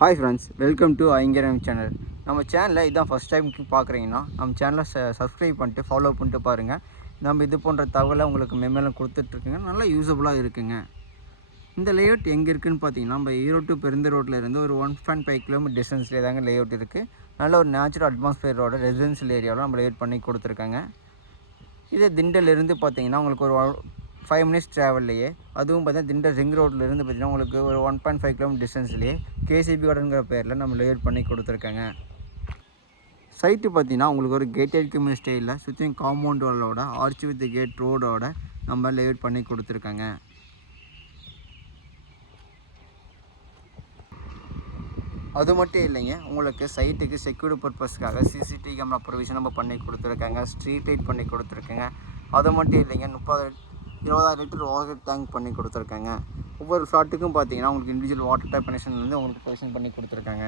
Hi friends welcome to Aingaram channel நம்ம சேனலில் இதான் ஃபஸ்ட் டைம் பார்க்குறீங்கன்னா நம்ம சேனலை ச சப்ஸ்கிரைப் பண்ணிட்டு ஃபாலோ பண்ணிட்டு பாருங்கள் நம்ம இது போன்ற தகவலை உங்களுக்கு மெம்மேலும் கொடுத்துட்ருக்குங்க. நல்லா யூஸபுளாக இருக்குங்க. இந்த லேஅவுட் எங்கே இருக்குதுன்னு பார்த்தீங்கன்னா நம்ம ஈரோடு பெருந்த ரோட்டில் இருந்து ஒரு ஒன் பாயிண்ட் ஃபைவ் கிலோமீட்டர் டிஸ்டன்ஸ்லேயே தாங்க லேஅவுட் இருக்குது நல்ல ஒரு நேச்சுரல் அட்மாஸ்பியரோட ரெசிடென்ஷியல் ஏரியாவில் நம்ம லேஅவுட் பண்ணி கொடுத்துருக்காங்க. இதே திண்டல்லிருந்து பார்த்தீங்கன்னா உங்களுக்கு ஒரு ஃபைவ் மினிட்ஸ் ட்ராவல்லையே அதுவும் பார்த்தீங்கன்னா திண்டல் ரிங் ரோட்லேருந்து பார்த்தீங்கன்னா உங்களுக்கு ஒரு ஒன் பாயிண்ட் ஃபைவ் கிலோமீட்டர் டிஸ்டன்ஸ்லேயே கேசிபி கார்டனுங்கிற பேரில் நம்ம லேட் பண்ணி கொடுத்துருக்காங்க. சைட்டு பார்த்தீங்கன்னா உங்களுக்கு ஒரு கேட்டட் கம்யூனி ஸ்டைலில் சுற்றியும் காம்பவுண்ட் வாலோட ஆர்ச் வித் கேட் ரோடோட நம்ம லேட் பண்ணி கொடுத்துருக்காங்க. அது மட்டும் இல்லைங்க உங்களுக்கு சைட்டுக்கு செக்யூரிட்டி பர்பஸ்க்காக சிசிடிவி கேமரா ப்ரொவிஷன் நம்ம பண்ணி கொடுத்துருக்காங்க ஸ்ட்ரீட் லைட் பண்ணி கொடுத்துருக்கேங்க. அது மட்டும் இல்லைங்க முப்பது இருபதாயிரம் லிட்டர் வாட்டர் டேங்க் பண்ணி கொடுத்துருக்காங்க. ஒவ்வொரு ஃப்ளாட்டுக்கும் பார்த்தீங்கன்னா உங்களுக்கு இண்டிவிஜுவல் வாட்டர் டேப் கனெக்ஷன் வந்து உங்களுக்கு ப்ரொவிஷன் பண்ணி கொடுத்துருக்காங்க.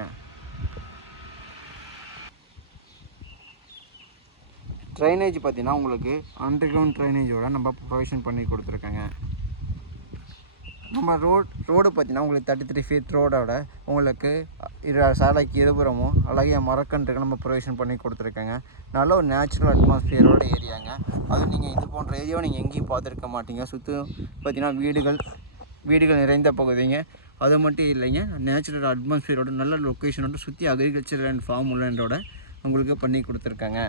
ட்ரைனேஜ் பார்த்தீங்கன்னா உங்களுக்கு அண்டர் கிரவுண்ட் ட்ரைனேஜோட நம்ம ப்ரொவிஷன் பண்ணி கொடுத்துருக்காங்க. நம்ம ரோட் ரோடு பார்த்தீங்கன்னா உங்களுக்கு தேர்ட்டி த்ரீ ஃபீட் ரோடோட உங்களுக்கு இரு சாலைக்கு இருபுறமும் அழகிய மரக்கன்றுகள் நம்ம ப்ரொவிஷன் பண்ணி கொடுத்துருக்காங்க. நல்ல ஒரு நேச்சுரல் அட்மாஸ்பியரோட ஏரியாங்க அதுவும் நீங்கள் இது போன்ற ஏரியாவை நீங்கள் எங்கேயும் பார்த்துருக்க மாட்டீங்க. சுற்றும் பார்த்தீங்கன்னா வீடுகள் வீடுகள் நிறைந்த பகுதிங்க. அது மட்டும் இல்லைங்க நேச்சுரல் அட்மாஸ்பியரோட நல்ல லொக்கேஷனோட சுற்றி அக்ரிகல்ச்சர் அண்ட் ஃபார்ம் உள்ளோட உங்களுக்கு பண்ணி கொடுத்துருக்காங்க.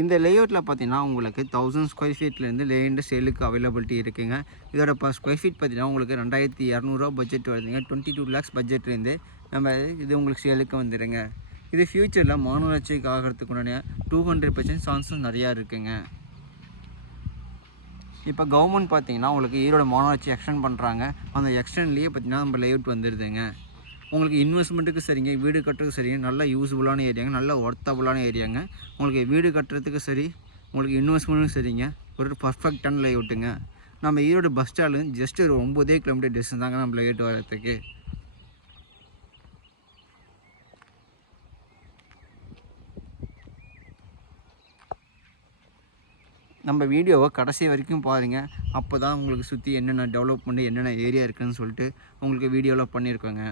இந்த லேஅவுட்டில் பார்த்தீங்கன்னா உங்களுக்கு தௌசண்ட் ஸ்கொயர் ஃபீட்லேருந்து லேண்டு சேலுக்கு அவைலபிலிட்டி இருக்குங்க. இதோட இப்போ ஸ்கொயர் ஃபீட் பார்த்தீங்கன்னா உங்களுக்கு ரெண்டாயிரத்தி இரநூறுவா பட்ஜெட் வருதுங்க. டுவெண்ட்டி டூ லேக்ஸ் பட்ஜெட்லேருந்து நம்ம இது உங்களுக்கு சேலுக்கு வந்துடுங்க இது ஃப்யூச்சரில் மாநகராட்சிக்கு உடனே டூ ஹண்ட்ரட் பர்சன்ட் சான்சஸ் நிறையா இருக்குங்க. இப்போ கவர்மெண்ட் பார்த்தீங்கன்னா உங்களுக்கு ஈரோட மாநகராட்சி எக்ஸ்டெண்ட் பண்ணுறாங்க அந்த எக்ஸ்டெண்ட்லேயே பார்த்தீங்கன்னா நம்ம லேஅவுட் வந்துடுதுங்க உங்களுக்கு இன்வெஸ்ட்மெண்ட்டுக்கு சரிங்க வீடு கட்டுறதுக்கு சரிங்க நல்ல யூஸ்ஃபுல்லான ஏரியாங்க நல்ல ஒர்த்தபுளான ஏரியாங்க. உங்களுக்கு வீடு கட்டுறதுக்கு சரி உங்களுக்கு இன்வெஸ்ட்மெண்ட்டும் சரிங்க. ஒரு பர்ஃபெக்டான லேஅவுட்டுங்க நம்ம ஈரோடு பஸ் ஸ்டாண்டு ஜஸ்ட் ஒரு ஒம்பதே கிலோமீட்டர் டிஸ்டன்ஸ் தாங்க நம்ம லேட் வரதுக்கு நம்ம வீடியோவை கடைசி வரைக்கும் பாருங்கள் அப்போ தான் உங்களுக்கு சுற்றி என்னென்ன டெவலப்மெண்ட் என்னென்ன ஏரியா இருக்குதுன்னு சொல்லிட்டு உங்களுக்கு வீடியோவில் பண்ணியிருக்கோங்க.